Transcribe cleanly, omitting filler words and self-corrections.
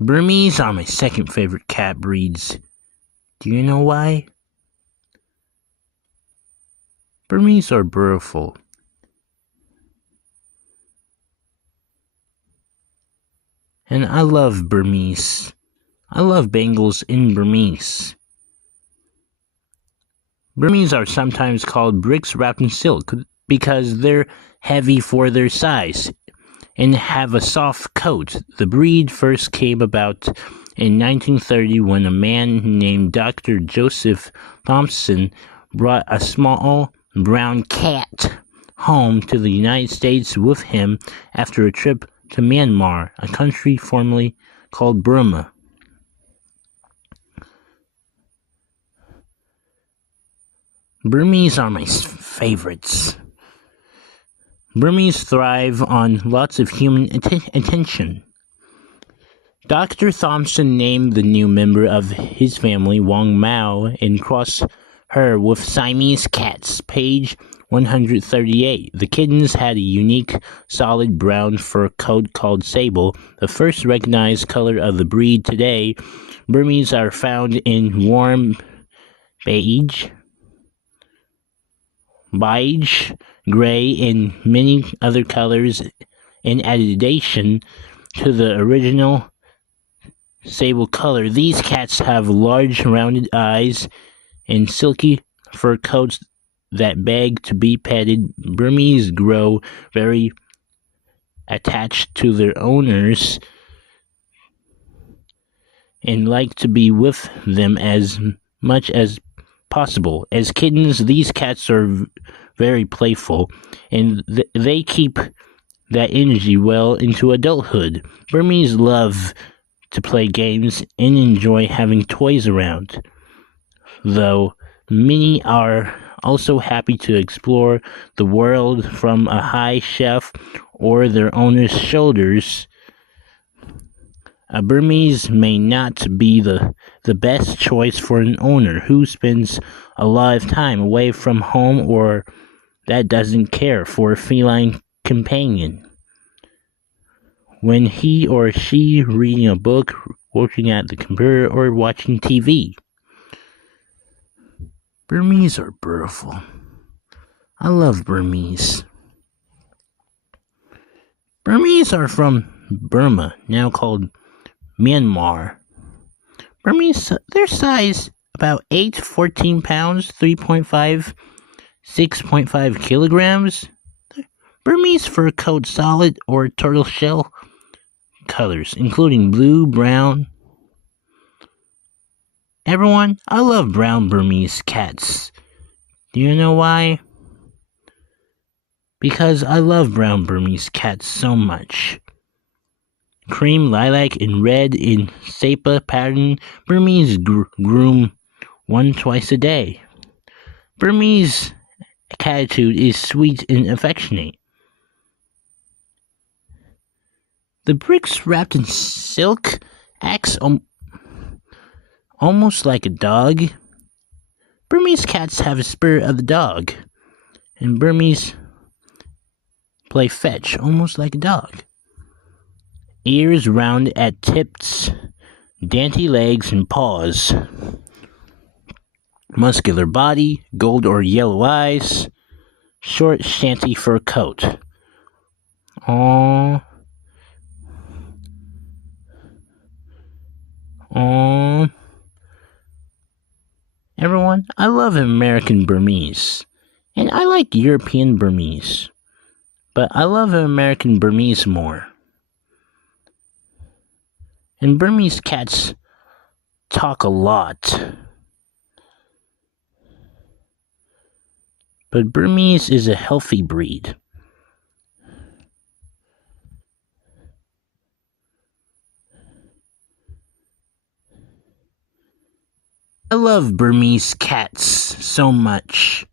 Burmese are my second favorite cat breeds. Do you know why? Burmese are beautiful. And I love Burmese. I love Bengals in Burmese. Burmese are sometimes called bricks wrapped in silk because they're heavy for their size and have a soft coat. The breed first came about in 1930 when a man named Dr. Joseph Thompson brought a small brown cat home to the United States with him after a trip to Myanmar, a country formerly called Burma. Burmese are my favorites. Burmese thrive on lots of human attention. Dr. Thompson named the new member of his family Wong Mao and crossed her with Siamese cats, page 138. The kittens had a unique, solid brown fur coat called Sable, the first recognized color of the breed today. Burmese are found in warm beige, gray, and many other colors in addition to the original sable color. These cats have large rounded eyes and silky fur coats that beg to be petted. Burmese grow very attached to their owners and like to be with them as much as possible. As kittens, these cats are very playful, and they keep that energy well into adulthood. Burmese love to play games and enjoy having toys around, though many are also happy to explore the world from a high shelf or their owner's shoulders. A Burmese may not be the best choice for an owner who spends a lot of time away from home or that doesn't care for a feline companion. When he or she reading a book, working at the computer, or watching TV. Burmese are beautiful. I love Burmese. Burmese are from Burma, now called Myanmar. Burmese, their size about 8 to 14 pounds, 3.5, 6.5 kilograms. Burmese fur coat solid or turtle shell colors, including blue, brown. Everyone, I love brown Burmese cats. Do you know why? Because I love brown Burmese cats so much. Cream, lilac, and red in sepia pattern. Burmese groom twice a day. Burmese attitude is sweet and affectionate. The bricks wrapped in silk acts almost like a dog. Burmese cats have a spirit of the dog, and Burmese play fetch almost like a dog. Ears round at tips, dainty legs and paws. Muscular body, gold or yellow eyes, short shanty fur coat. Aww. Everyone, I love American Burmese, and I like European Burmese, but I love American Burmese more. And Burmese cats talk a lot. But Burmese is a healthy breed. I love Burmese cats so much.